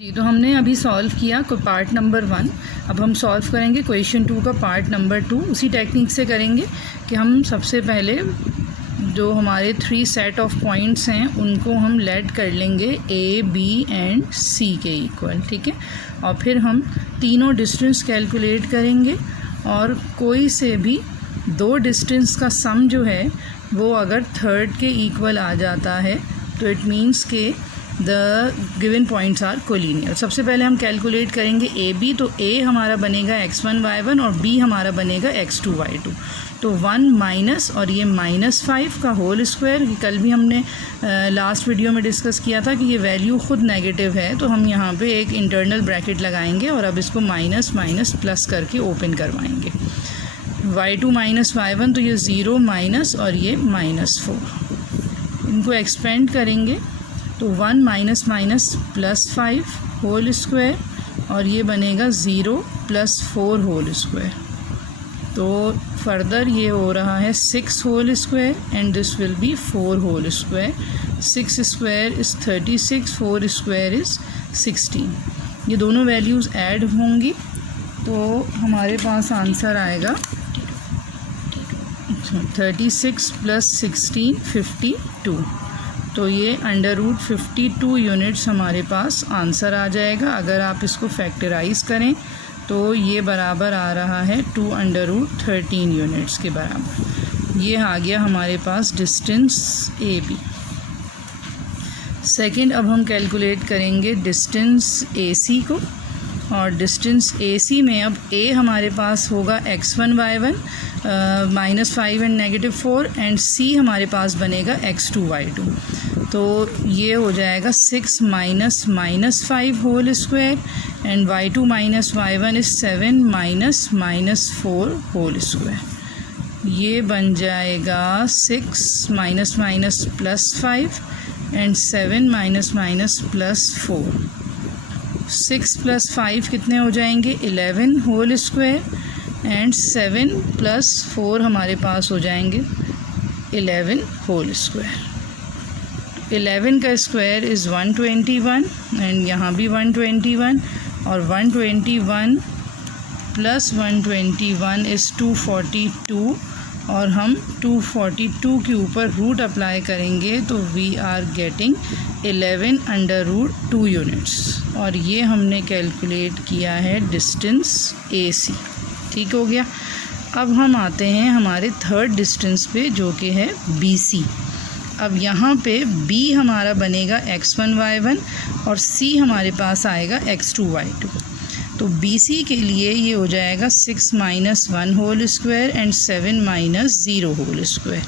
जी, तो हमने अभी सॉल्व किया पार्ट नंबर 1। अब हम सॉल्व करेंगे क्वेश्चन 2 का पार्ट नंबर 2। उसी टेक्निक से करेंगे कि हम सबसे पहले जो हमारे 3 सेट ऑफ पॉइंट्स हैं उनको हम लेट कर लेंगे ए, बी एंड सी के इक्वल, ठीक है। और फिर हम तीनों डिस्टेंस कैलकुलेट करेंगे और कोई से भी दो डिस्टेंस का सम जो है वो अगर थर्ड के इक्वल आ जाता है तो इट मीन्स के the given points are collinear. सबसे पहले हम कैलकुलेट करेंगे ए बी, तो ए हमारा बनेगा x1 y1 और b हमारा बनेगा x2 y2। तो 1 माइनस और ये -5 का होल स्क्वायर, कल भी हमने लास्ट वीडियो में डिस्कस किया था कि ये वैल्यू खुद नेगेटिव है, तो हम यहाँ पे एक इंटरनल ब्रैकेट लगाएंगे और अब इसको माइनस माइनस प्लस करके ओपन करवाएंगे। y2 माइनस y1, तो ये 0 माइनस और ये -4, इनको एक्सपेंड करेंगे तो 1 माइनस माइनस +5 होल स्क्वायर और ये बनेगा 0 + 4 होल स्क्वायर। तो फर्दर ये हो रहा है 6 whole square and this will be 4 whole square. 6 square is 36, 4 square is 16। ये दोनों वैल्यूज़ ऐड होंगी तो हमारे पास आंसर आएगा 36 + 16 52। तो ये √52 यूनिट्स हमारे पास आंसर आ जाएगा। अगर आप इसको फैक्टराइज़ करें तो ये बराबर आ रहा है 2√13 यूनिट्स के बराबर। ये आ गया हमारे पास डिस्टेंस ए बी। सेकंड, अब हम कैलकुलेट करेंगे डिस्टेंस ए सी को। और डिस्टेंस ए सी में अब ए हमारे पास होगा x1 y1 -5 एंड -4 एंड सी हमारे पास बनेगा x2 y2। तो ये हो जाएगा 6 minus -5 whole square and y2 minus y1 is 7 minus -4 whole square. ये बन जाएगा 6 minus minus +5 and 7 minus minus +4। 6 + 5 कितने हो जाएंगे 11 होल स्क्वायर एंड 7 + 4 हमारे पास हो जाएंगे 11 होल स्क्वायर। 11 का स्क्वायर इज़ 121 एंड यहाँ भी 121 और 121 + 121 इज़ 242 और हम 242 के ऊपर रूट अप्लाई करेंगे तो वी आर गेटिंग 11√2 यूनिट्स। और ये हमने कैलकुलेट किया है डिस्टेंस ए सी, ठीक हो गया। अब हम आते हैं हमारे थर्ड डिस्टेंस पे जो कि है बी सी। अब यहाँ पे b हमारा बनेगा x1 y1 और c हमारे पास आएगा x2 y2। तो BC के लिए ये हो जाएगा 6 minus 1 whole square and 7 minus 0 whole square.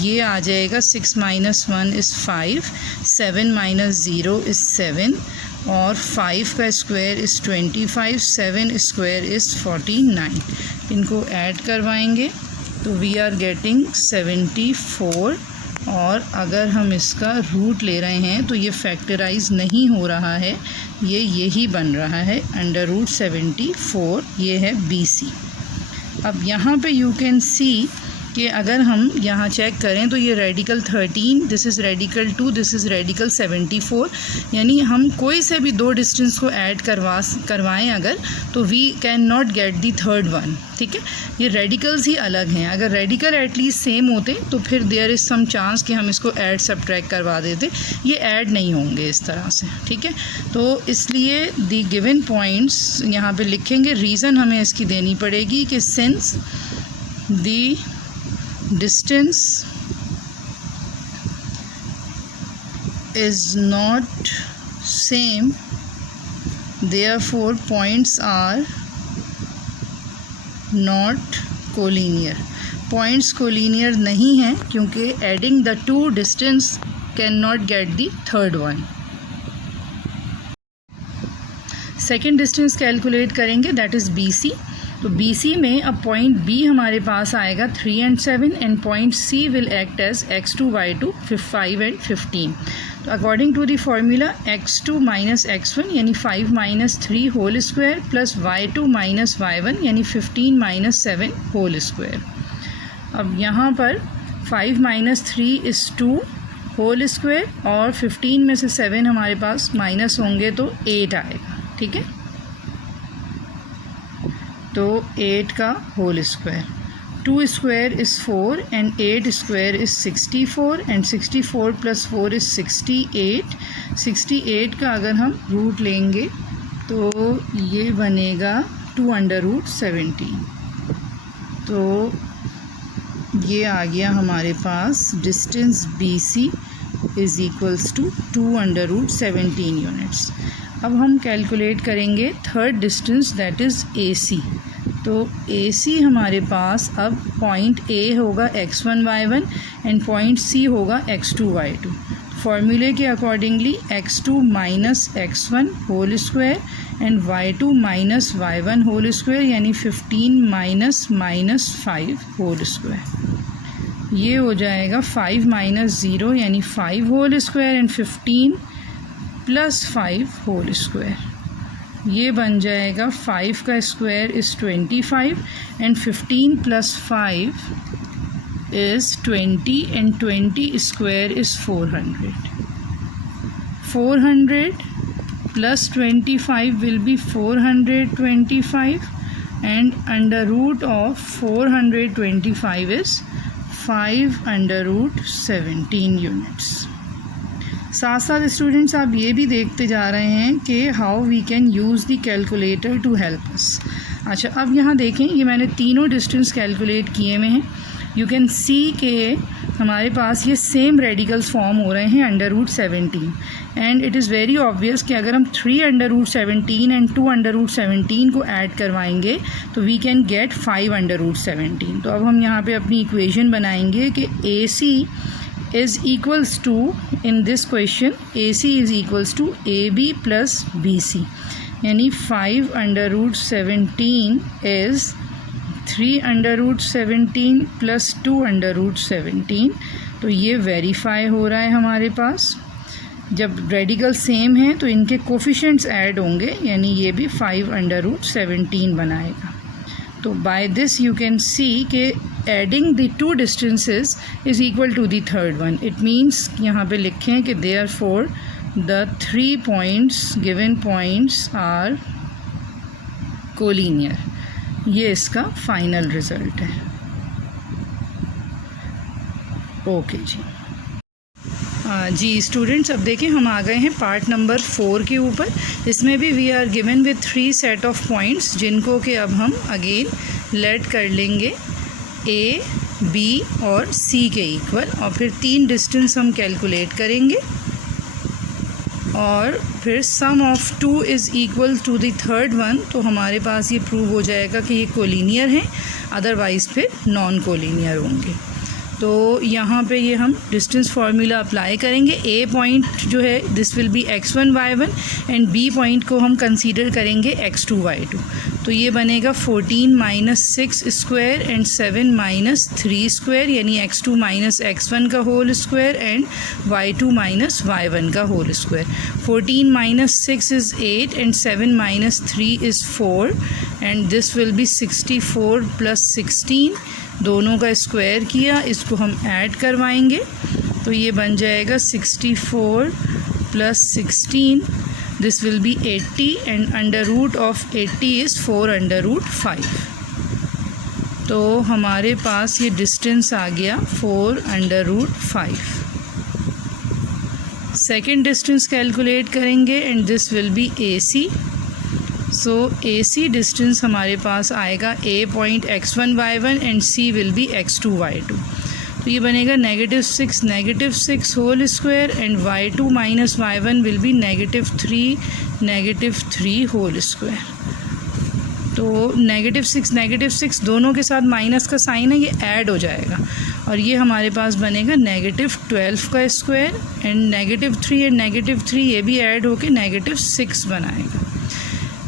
ये आ जाएगा 6 माइनस 1 इज़ 5, 7 माइनस 0 इज़ 7 और 5 का स्क्वायर इज़ 25, 7 स्क्वायर इज़ 49। इनको ऐड करवाएंगे तो वी आर गेटिंग 74। और अगर हम इसका रूट ले रहे हैं तो ये फैक्टराइज नहीं हो रहा है, ये यही बन रहा है √74। ये है BC। अब यहाँ पे यू कैन सी कि अगर हम यहाँ चेक करें तो ये radical 13, this is radical 2, this is radical 74। यानी हम कोई से भी दो डिस्टेंस को ऐड करवाएं अगर, तो we can not get the third one, ठीक है। ये रेडिकल्स ही अलग हैं। अगर रेडिकल एटलीस्ट सेम होते तो फिर देयर इज़ सम चांस कि हम इसको ऐड सब्ट्रैक्ट करवा देते। ये ऐड नहीं होंगे इस तरह से, ठीक है। तो इसलिए दी गिवन पॉइंट्स यहाँ पे लिखेंगे। रीज़न हमें इसकी देनी पड़ेगी कि since the distance is not same, therefore points are not collinear। points collinear नहीं हैं क्योंकि adding the two distance cannot get the third one। Second distance calculate करेंगे, दैट इज़ BC। तो BC में अब पॉइंट B हमारे पास आएगा 3 and 7 and point C will act as x2 y2 5 and 15। तो according to the formula x2 minus x1 यानी 5 minus 3 whole square plus y2 minus y1 यानी 15 माइनस 7 होल स्क्वायर। अब यहाँ पर 5 माइनस 3 इज़ 2 होल स्क्वायर, और 15 में से 7 हमारे पास माइनस होंगे तो 8 आएगा, ठीक है। तो 8 का whole square, 2 square is 4 and 8 square is 64 and 64 plus 4 is 68। 68 का अगर हम रूट लेंगे तो ये बनेगा 2√17। तो ये आ गया हमारे पास distance BC is equals to 2√17 units. अब हम कैलकुलेट करेंगे third distance that is AC। तो AC हमारे पास अब पॉइंट A होगा x1 y1 and point C होगा x2 y2। फॉर्मूले के accordingly x2 minus x1 whole square and y2 minus y1 whole square, यानी 15 माइनस -5 होल स्क्वायर। ये हो जाएगा 5 माइनस 0 यानी 5 whole square and 15 plus 5 whole square. ये बन जाएगा 5 का square is 25 and 15 plus 5 is 20 and 20 square is 400। 400 plus 25 will be 425 and under root of 425 is 5√17 units. साथ साथ स्टूडेंट्स आप ये भी देखते जा रहे हैं कि how we can use the calculator to help us. अच्छा, अब यहाँ देखें, ये मैंने तीनों डिस्टेंस कैलकुलेट किए हुए हैं। यू कैन सी के हमारे पास ये सेम रेडिकल्स फॉर्म हो रहे हैं √17 and it is very obvious कि अगर हम 3√17 एंड 2√17 को ऐड करवाएंगे तो वी कैन गेट 5√17। तो अब हम यहाँ पे अपनी इक्वेशन बनाएंगे कि AC is equals to, in this question AC is equals to AB plus BC, यानी 5√17 is 3√17 plus 2√17। तो ये वेरीफाई हो रहा है हमारे पास। जब रेडिकल सेम है तो इनके कोफिशिएंट्स ऐड होंगे, यानी ये भी 5√17 बनाएगा। तो by this you can see के adding the two distances is equal to the third one. It means यहाँ पे लिखें कि therefore the 3 points given points are collinear. ये इसका फाइनल रिज़ल्ट है। ओके जी स्टूडेंट्स, अब देखें हम आ गए हैं पार्ट नंबर 4 के ऊपर। इसमें भी we are given with 3 set of points, जिनको कि अब हम अगेन लेट कर लेंगे A, B और C के इक्वल, और फिर 3 डिस्टेंस हम कैलकुलेट करेंगे और फिर sum of 2 is equal to the third one. तो हमारे पास ये प्रूव हो जाएगा कि ये कोलिनियर हैं, अदरवाइज़ फिर नॉन कोलिनियर होंगे। तो यहाँ पे ये हम डिस्टेंस फार्मूला अप्लाई करेंगे। A पॉइंट जो है this will be x1 y1 and B point को हम कंसीडर करेंगे x2 y2। तो ये बनेगा 14 minus 6 square and 7 minus 3 square, यानी x2 माइनस x1 का whole square and y2 minus y1 का whole square. 14 minus 6 is 8 and 7 minus 3 is 4 and this will be 64 plus 16। दोनों का स्क्वायर किया, इसको हम ऐड करवाएंगे तो ये बन जाएगा 64 plus 16, this will be 80 and under root of 80 is 4/5। तो हमारे पास ये डिस्टेंस आ गया 4/5। सेकेंड डिस्टेंस कैलकुलेट करेंगे and this will be AC। So AC distance हमारे पास आएगा A point x1 y1 and C will be x2 y2। तो ये बनेगा -6 whole square and y2 minus y1 will be -3 whole square. तो -6 दोनों के साथ माइनस का साइन है, ये ऐड हो जाएगा और ये हमारे पास बनेगा -12 का स्क्वायर एंड -3 एंड -3 ये भी ऐड होके -6 बनाएगा।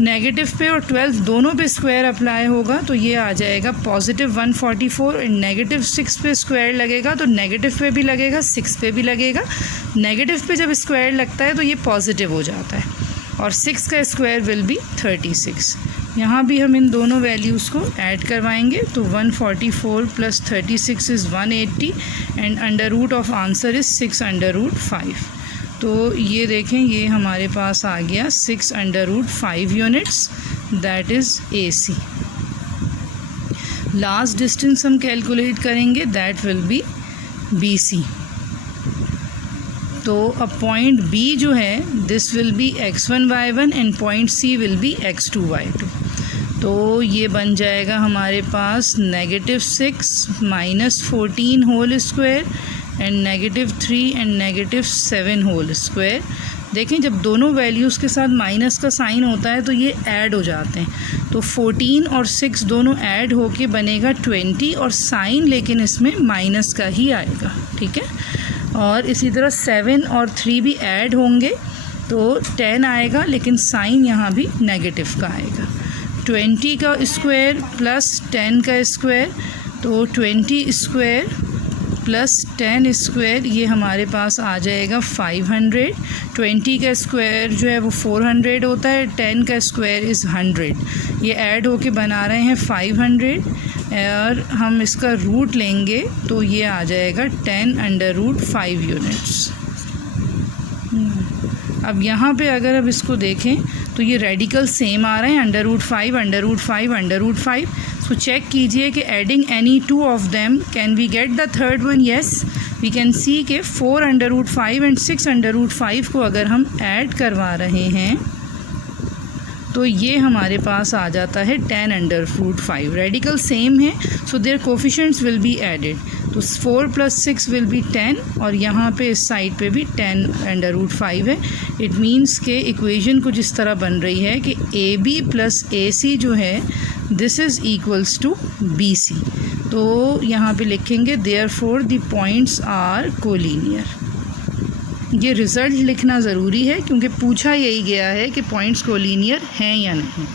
नेगेटिव पे और 12 दोनों पे स्क्वायर अप्लाई होगा तो ये आ जाएगा +144 एंड -6 पे स्क्वायर लगेगा तो नेगेटिव पे भी लगेगा, 6 पे भी लगेगा। नेगेटिव पे जब स्क्वायर लगता है तो ये पॉजिटिव हो जाता है और 6 का स्क्वायर विल बी 36। यहाँ भी हम इन दोनों वैल्यूज़ को ऐड करवाएंगे तो 144 + 36 is 180 and under root of answer is 6√5। तो ये देखें, ये हमारे पास आ गया 6√5 units, that is AC। Last distance हम कैलकुलेट करेंगे, दैट विल बी BC। तो अब पॉइंट B जो है this will be x1 y1 and point C will be x2 y2। तो ये बन जाएगा हमारे पास -6 -14 whole square and -3 and -7 whole square. देखें, जब दोनों वैल्यूज़ के साथ माइनस का साइन होता है तो ये ऐड हो जाते हैं। तो 14 और 6 दोनों ऐड होके बनेगा 20 और साइन लेकिन इसमें माइनस का ही आएगा, ठीक है। और इसी तरह 7 और 3 भी ऐड होंगे तो 10 आएगा लेकिन साइन यहाँ भी नेगेटिव का आएगा। 20 का स्क्वायर प्लस 10 का स्क्वायर, तो 20 स्क्वायर प्लस 10 स्क्वायर ये हमारे पास आ जाएगा 500। 20 का स्क्वायर जो है वो 400 होता है, 10 का स्क्वायर इज़ 100। ये ऐड होके बना रहे हैं 500 और हम इसका रूट लेंगे तो ये आ जाएगा 10√5 यूनिट्स। अब यहाँ पे अगर अब इसको देखें तो ये रेडिकल सेम आ रहे हैं, √5 √5 √5। सो चेक कीजिए कि adding any 2 of them can we get the third one. Yes, we can see के 4√5 एंड 6√5 को अगर हम ऐड करवा रहे हैं तो ये हमारे पास आ जाता है 10√5। रेडिकल सेम है, so their coefficients will be added. तो 4 + 6 विल बी 10 और यहाँ पे इस साइड पे भी 10√5 है। इट मीन्स के इक्वेशन कुछ इस तरह बन रही है कि AB + AC जो है this is equals to BC। तो यहाँ पे लिखेंगे therefore the points are collinear. ये रिज़ल्ट लिखना ज़रूरी है क्योंकि पूछा यही गया है कि पॉइंट्स कोलिनियर हैं या नहीं।